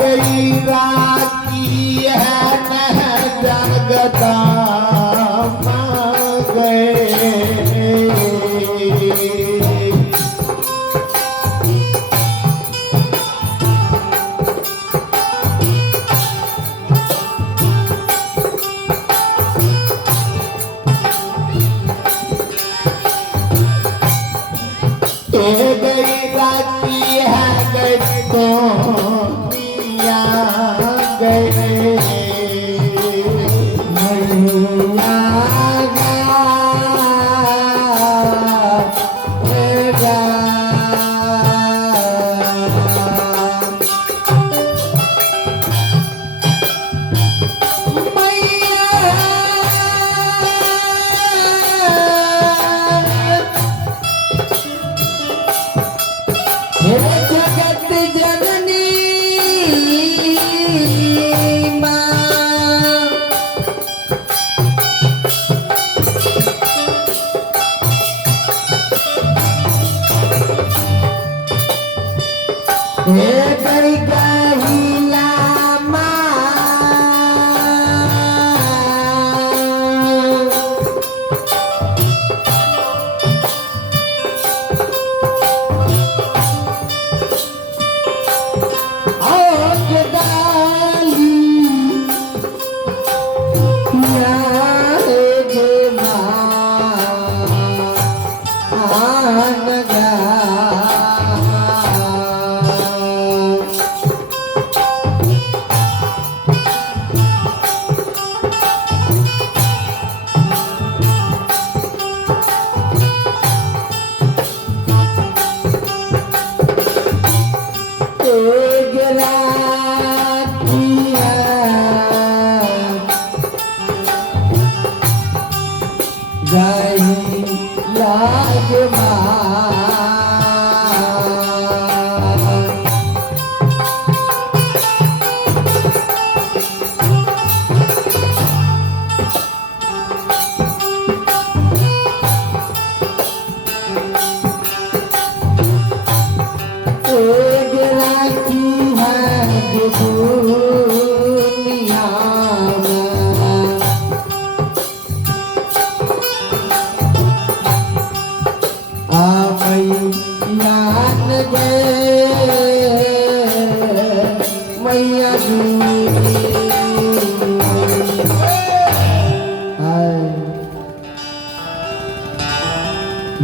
गई राती है न जगता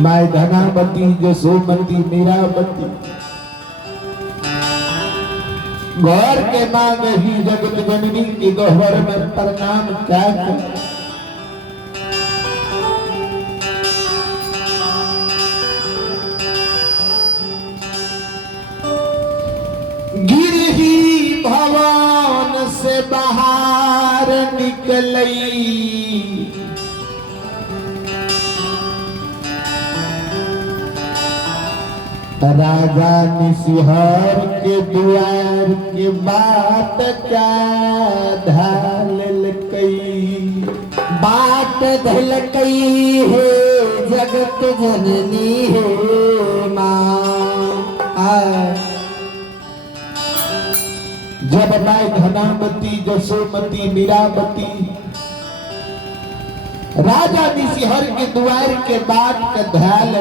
माय धनावती जसोमती मीरावती गौर के मांग ही जगत जननी की गहवर में प्रणाम क्या गिरही भवन से बाहर निकलई राजा निसिहर के द्वार के बात का बाट धलकई है जगत जननी है माँ। जब माय धनावती जसोमती मीरावती राजा निसिहर के द्वार के बाट का ध्यान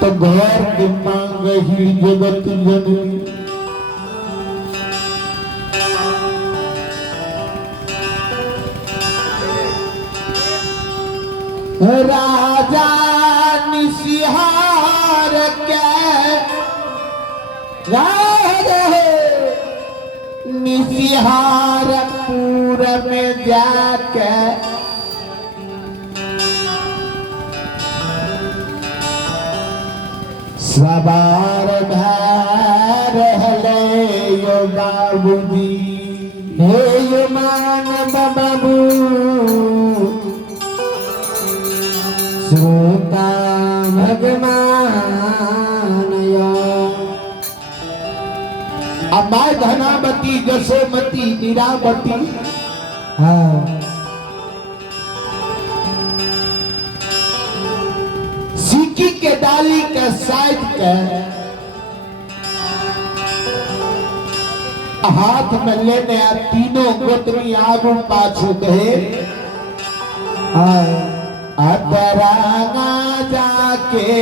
तो घर के मांग ही जगत जननी राजा निसिहार के निसिहारपुर में जाके सवार रहले यो बाबूजी हे यो मान बाबू श्रोता भगवान माय धनावती जसोमती मीरावती सिक्की के डाली के साइड के हाथ में लेने तीनों गोत्री आगू पाछू कहे अतराना जाके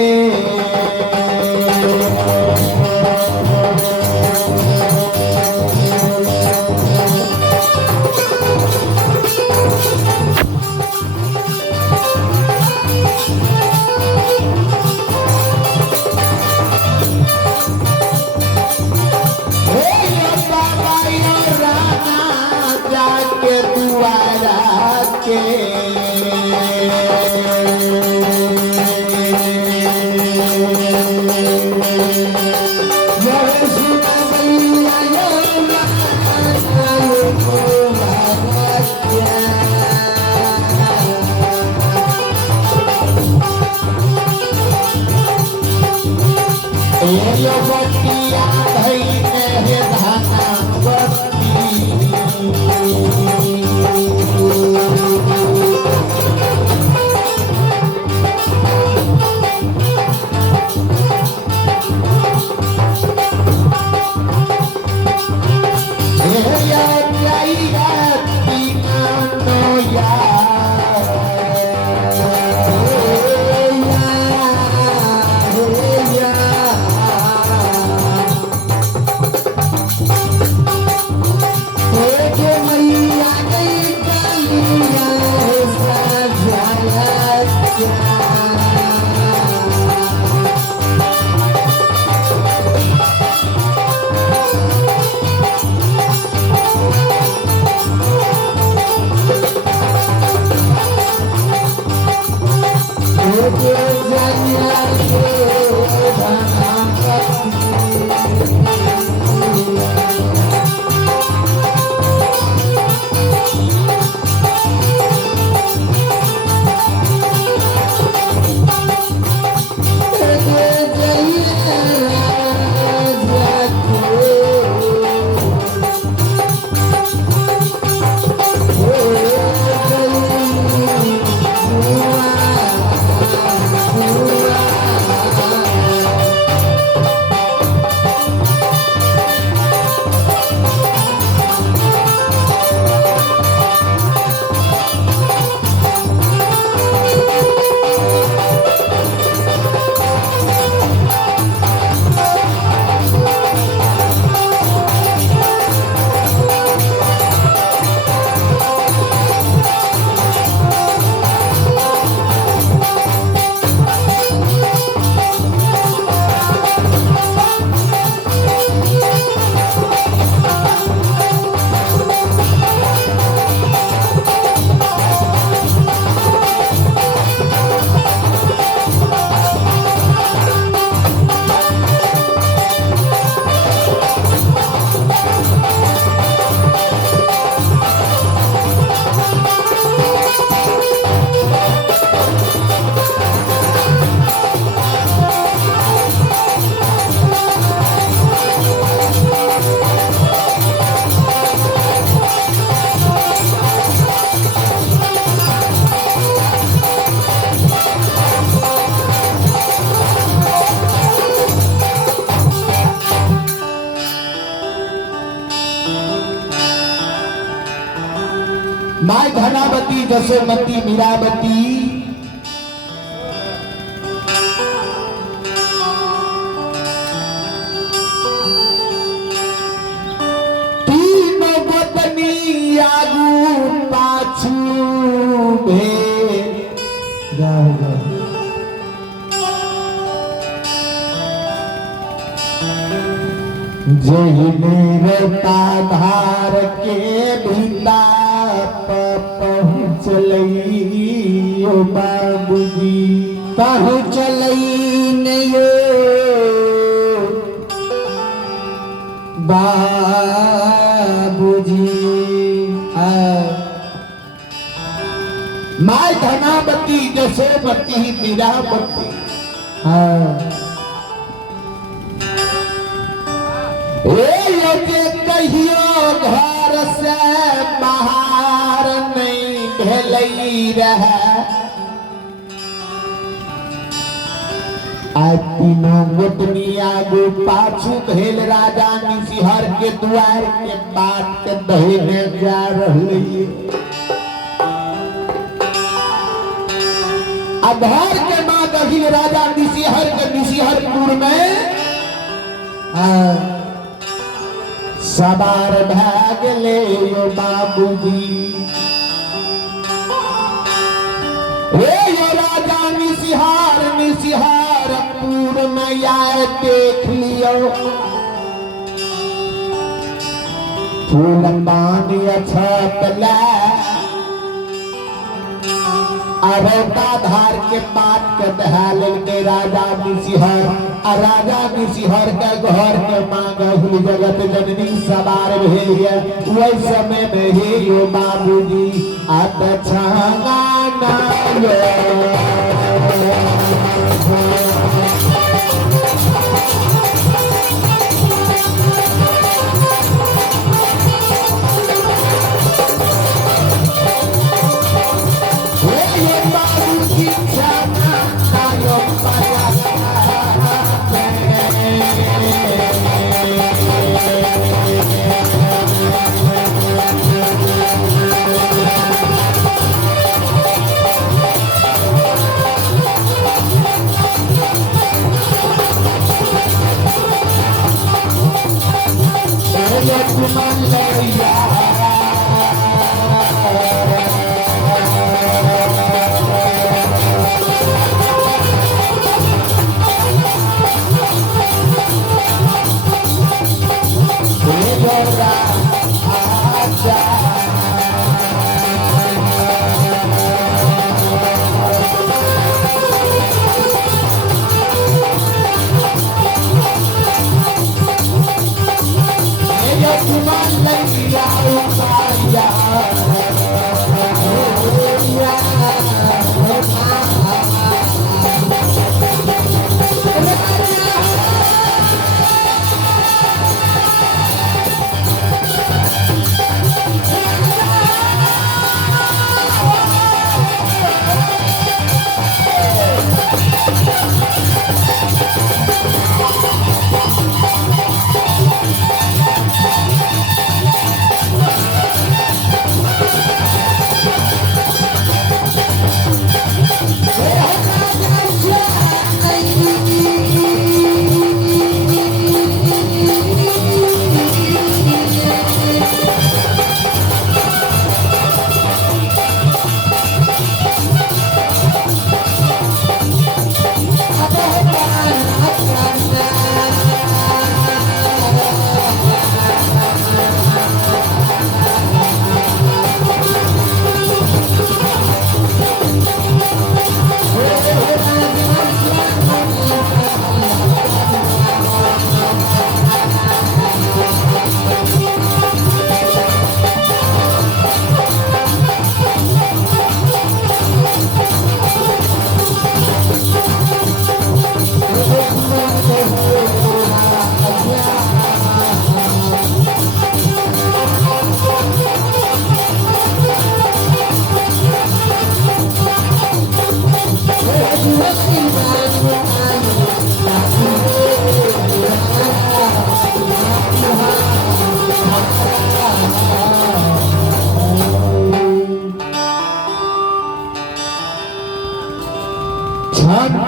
माय धनावती जसोमती मीरावती तीन गोतनी आगू पाछू भे जय मेरे ताधार के भिंदा पहुँचलई बाबूजी पहुँचलई नयो बाबूजी माय धनावती जसोमती मीरावती कहियो घर से बाहर नहीं भेलई रहे आज तीनों गोतनी आगू पाछू भेल राजा निसिहर के द्वार के बाट के दहिने जा रही। अधर के माँ दहिल राजा निसिहर के निसिहरपुर में सवार भाग ले यो बाबूजी। यो राजा निसिहरपुर में आए देख लियो फूल पानी छपला अरोता धार के पाट के दहाल के राजा निसिहर राजा निसिहर के घर के मांग हुई जगत जननी सवार भेल है। वही समय में हे यो बाबूजी आत छाना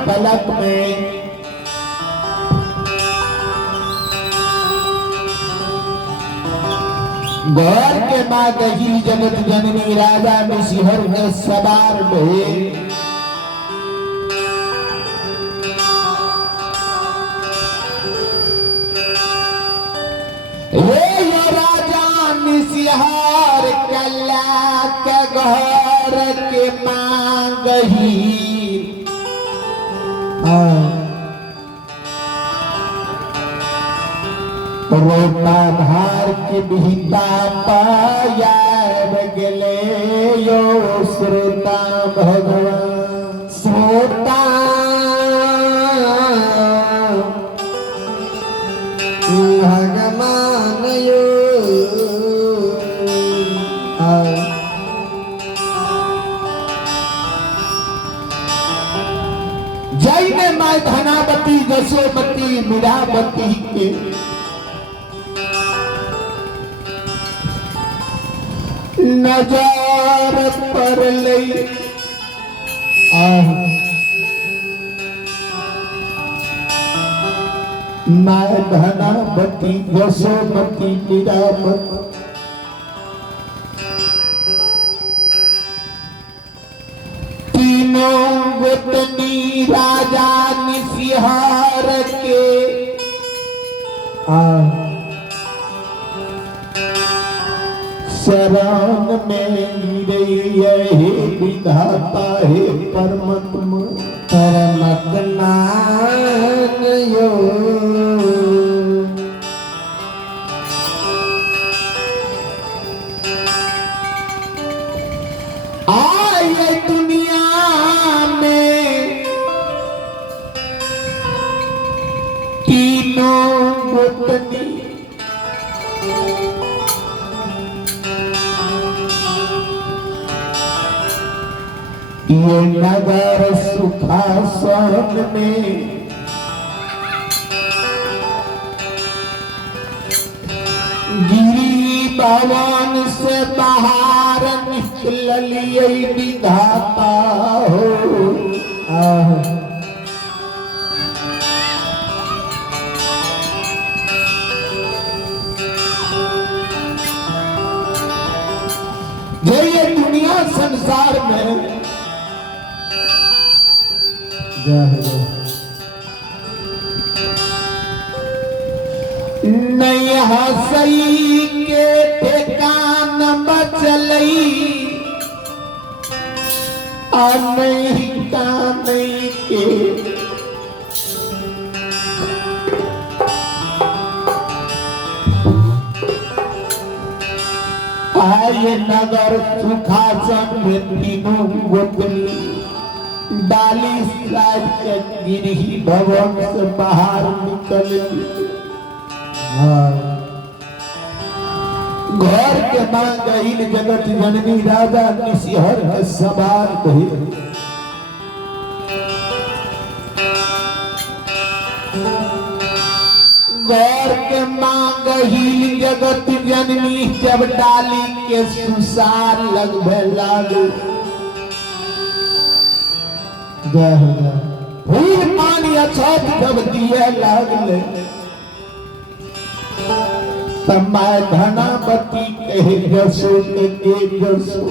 पलक में घर के माँ गही जगत जननी राजा निसिहर के सवार भे यो राजा निसिहर कला के घर के माँ गही रोता धार के बिहिता पायार गेले यो श्रोता भगवान श्रोता भगवान यो जय ने माय धनावती जसोमती मीरावती के नजार पर ले माय धनावती जसोमती मीरावती गोतनी राजा निसिहार के शरण में हे विधाता हे परमात्मा परमात्मा यो आए दुनिया गोतनी ये नगर सुखासन में गिरी भवन से बाहर निकलिए विधाता हो ये दुनिया संसार में नहीं हसई के ठेकान बचलई और नहीं कानई के आए नगर सुखासन में तीनों गोतनी डाली साज के गिरही भवन से बाहर निकल घर के मां गईल जगत जननी राजा निसिहर के सवार कही गौर के मां गईल जगत जननी जब डाली के सुसार लगभे लागू फूल पानी अछत जब दिए लागले तब माय धनावती कहे जसो के जसो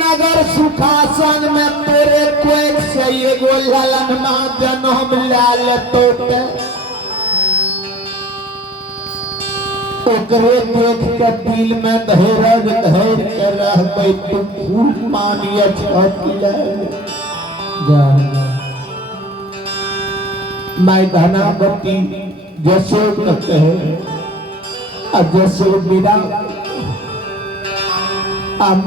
नगर सुखासन में तेरे कोई से एगो ललन मां जन्म लाल तोते ओकरे देख के दिल में धैर्य धैर के रहबै तू फूल पानी छटिले माय धनावती जसो कहे जसो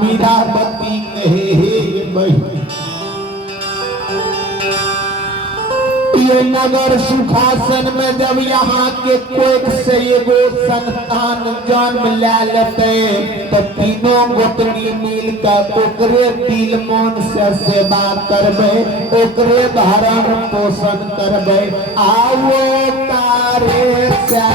मीरावती कहे हे बहन ये नगर सुखासन में जब यहाँ के कोई से एगो संतान जन्म ले लेते तो तीनों गोतनी मिल कर ओकरे दिल मन से सेवा करबे ओकरे भरण पोषण करबे आओ तारे से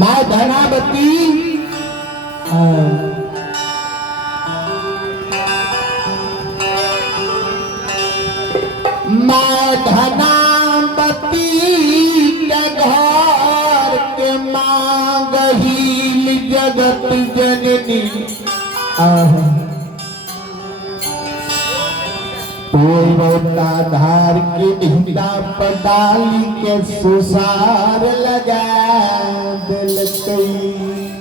माँ धनावती माँ धनावती के घर के माँ गहील जगत जननी धार के हिंदा पर डाली के सुसार लगा दिलकई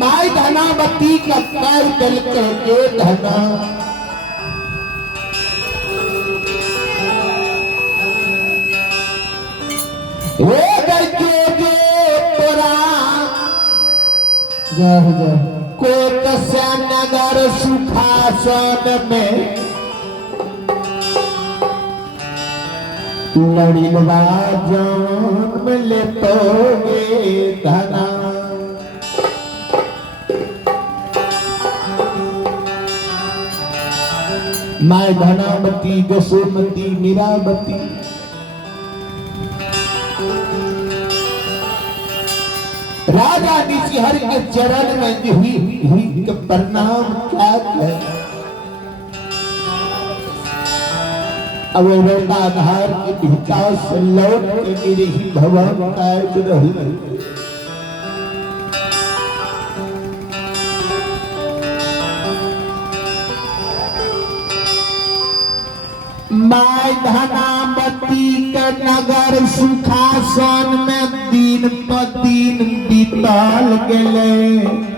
माई धनावती का पैर दिल के धना कोट से नगर सुखासन में लड़िलवा जन्म ले तोगे धना माय धनावती जसोमती मीरावती राजा निशिहर के चरण में हुई के प्रणाम क्या है अवरोधाधार के पिता से लौट के मेरे ही भवन काज रही माय धनावती के नगर सुखासन में दिन पर दिन बीतल गेले